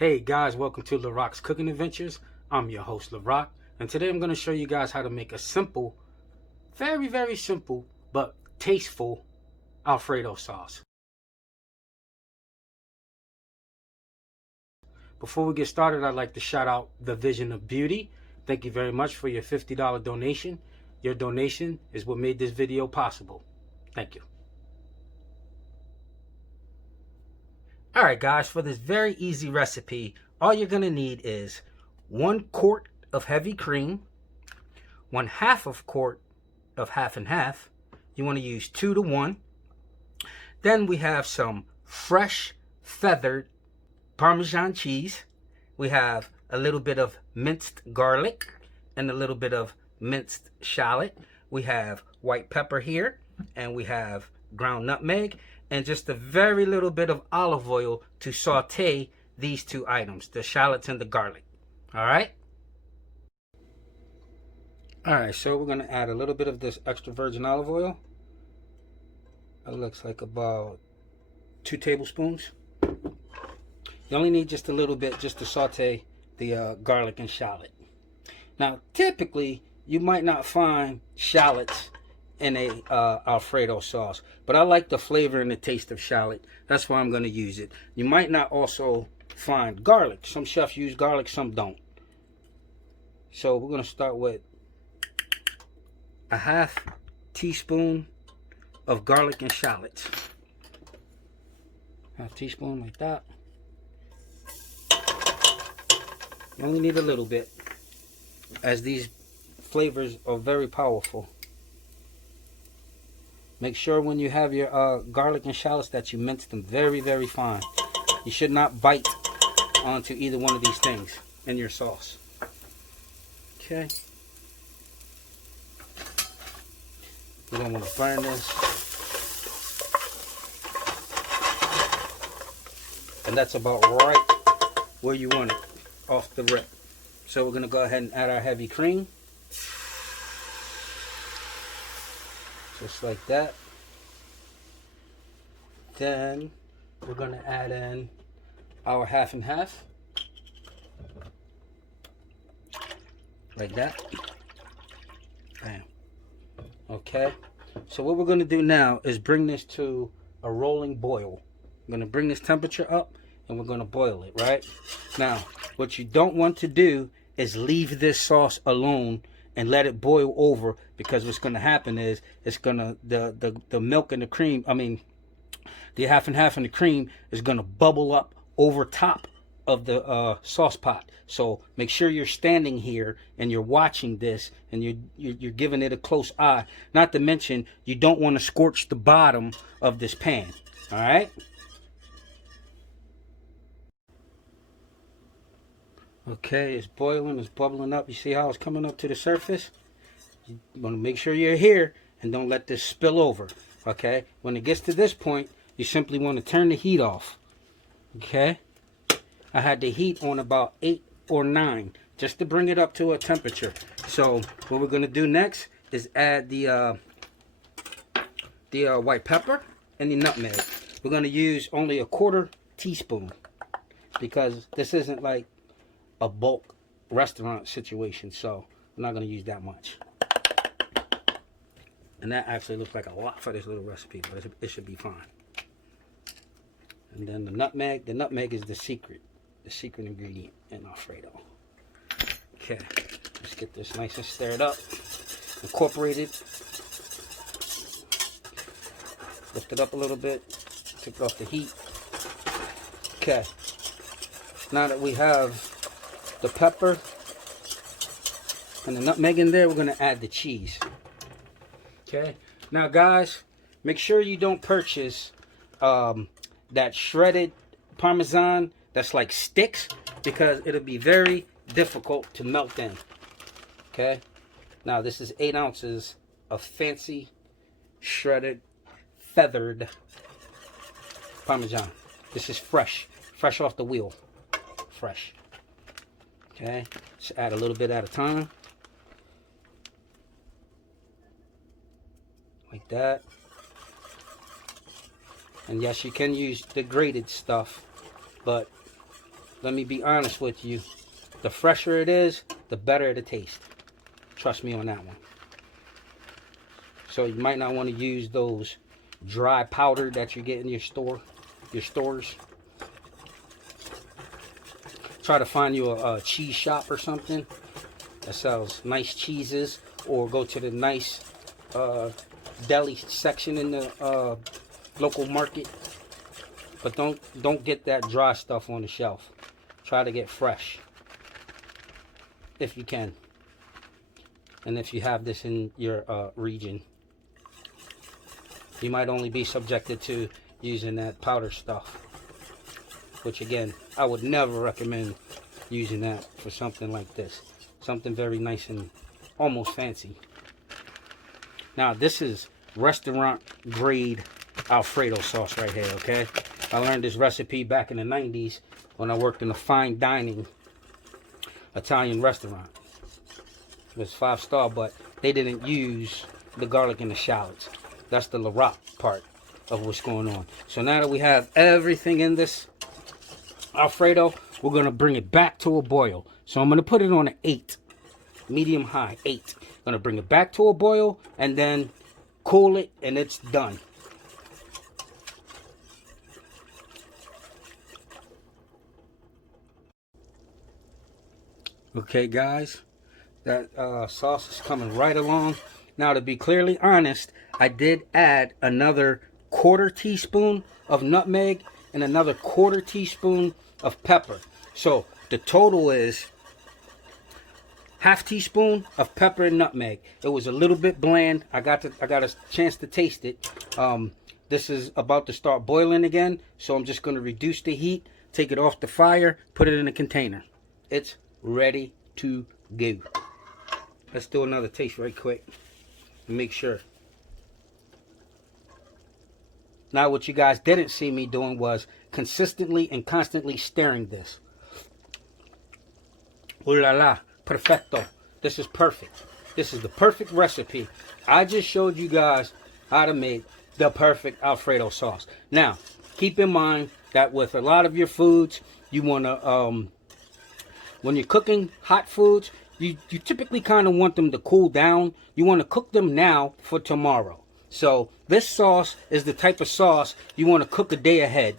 Hey guys, welcome to Larock's Cooking Adventures. I'm your host Larock, and today I'm going to show you guys how to make a simple, very simple, but tasteful Alfredo sauce. Before we get started, I'd like to shout out The Vision of Beauty. Thank you very much for your $50 donation. Your donation is what made this video possible. Thank you. Alright guys, for this very easy recipe, all you're going to need is 1 quart of heavy cream, 1/2 of quart of half and half. You want to use 2 to 1. Then we have some fresh feathered Parmesan cheese. We have a little bit of minced garlic and a little bit of minced shallot. We have white pepper here, and we have ground nutmeg, and just a very little bit of olive oil to saute these two items, the shallots and the garlic. All right. All right, so we're gonna add a little bit of this extra virgin olive oil. It looks like about 2 tablespoons. You only need just a little bit just to saute the garlic and shallot. Now, typically, you might not find shallots in a Alfredo sauce, but I like the flavor and the taste of shallot. That's why I'm going to use it. You might not also find garlic. Some chefs use garlic, some don't. So we're going to start with a 1/2 teaspoon of garlic and shallots. 1/2 teaspoon like that. You only need a little bit, as these flavors are very powerful. Make sure when you have your garlic and shallots that you mince them very fine. You should not bite onto either one of these things in your sauce. Okay. We don't want to burn this. And that's about right where you want it, off the rip. So we're going to go ahead and add our heavy cream. Just like that. Then we're going to add in our half and half. Like that. Bam. Okay. So what we're going to do now is bring this to a rolling boil. I'm going to bring this temperature up and we're going to boil it, right? Now, what you don't want to do is leave this sauce alone and let it boil over, because what's going to happen is it's going to the milk and the cream, the half and half and the cream is going to bubble up over top of the sauce pot. So make sure you're standing here and you're watching this, and you're giving it a close eye. Not to mention, you don't want to scorch the bottom of this pan. All right. Okay, it's boiling, it's bubbling up. You see how it's coming up to the surface? You want to make sure you're here and don't let this spill over. Okay, when it gets to this point, you simply want to turn the heat off. Okay, I had the heat on about 8 or 9 just to bring it up to a temperature. So what we're going to do next is add the white pepper and the nutmeg. We're going to use only a 1/4 teaspoon, because this isn't like a bulk restaurant situation, so I'm not going to use that much. And that actually looks like a lot for this little recipe, but it should be fine. And then the nutmeg is the secret ingredient in Alfredo. Okay, let's get this nice and stirred up, incorporated, lift it up a little bit, take it off the heat. Okay, now that we have the pepper and the nutmeg in there, we're going to add the cheese. Okay, now guys, make sure you don't purchase that shredded Parmesan that's like sticks, because it'll be very difficult to melt in. Okay, now this is 8 ounces of fancy shredded feathered Parmesan. This is fresh off the wheel, fresh. Okay, just add a little bit at a time. Like that. And yes, you can use the grated stuff, but let me be honest with you. The fresher it is, the better it'll taste. Trust me on that one. So you might not want to use those dry powder that you get in your stores. Try to find you a cheese shop or something that sells nice cheeses, or go to the nice deli section in the local market. But don't get that dry stuff on the shelf. Try to get fresh if you can, and if you have this in your region. You might only be subjected to using that powder stuff, which again, I would never recommend using that for something like this. Something very nice and almost fancy. Now this is restaurant grade Alfredo sauce right here, okay? I learned this recipe back in the 90s when I worked in a fine dining Italian restaurant. It was 5-star, but they didn't use the garlic and the shallots. That's the Larock part of what's going on. So now that we have everything in this Alfredo, we're going to bring it back to a boil. So I'm going to put it on an 8. Medium high, 8. Going to bring it back to a boil and then cool it, and it's done. Okay, guys. That sauce is coming right along. Now, to be clearly honest, I did add another 1/4 teaspoon of nutmeg and another 1/4 teaspoon of pepper. So the total is 1/2 teaspoon of pepper and nutmeg. It was a little bit bland. I got a chance to taste it. This is about to start boiling again, so I'm just going to reduce the heat, take it off the fire, put it in a container. It's ready to go. Let's do another taste right quick. Make sure. Now, what you guys didn't see me doing was consistently and constantly stirring this. Ooh la la, perfecto. This is perfect. This is the perfect recipe. I just showed you guys how to make the perfect Alfredo sauce. Now, keep in mind that with a lot of your foods, you want to, when you're cooking hot foods, you typically kind of want them to cool down. You want to cook them now for tomorrow. So this sauce is the type of sauce you want to cook a day ahead.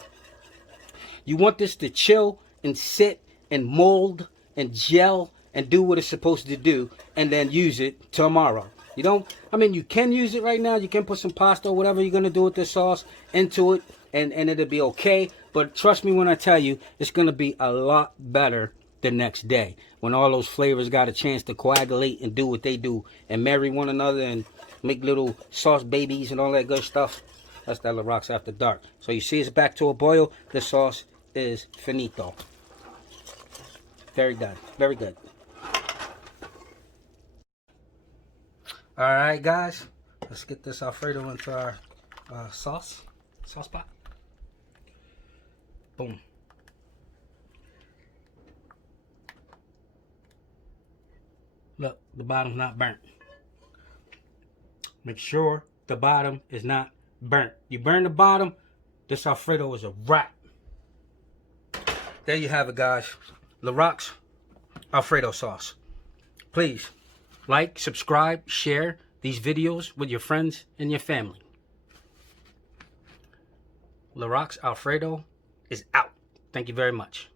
You want this to chill and sit and mold and gel and do what it's supposed to do, and then use it tomorrow. You don't, I mean, you can use it right now. You can put some pasta or whatever you're going to do with this sauce into it, and it'll be okay. But trust me when I tell you, it's going to be a lot better the next day, when all those flavors got a chance to coagulate and do what they do and marry one another and make little sauce babies and all that good stuff. That's that Larocks After Dark. So you see it's back to a boil. The sauce is finito. Very done. Very good. Alright guys, let's get this Alfredo into our sauce pot. Boom. Look, the bottom's not burnt. Make sure the bottom is not burnt. You burn the bottom, this Alfredo is a wrap. There you have it, guys. Larock's Alfredo sauce. Please like, subscribe, share these videos with your friends and your family. Larock's Alfredo is out. Thank you very much.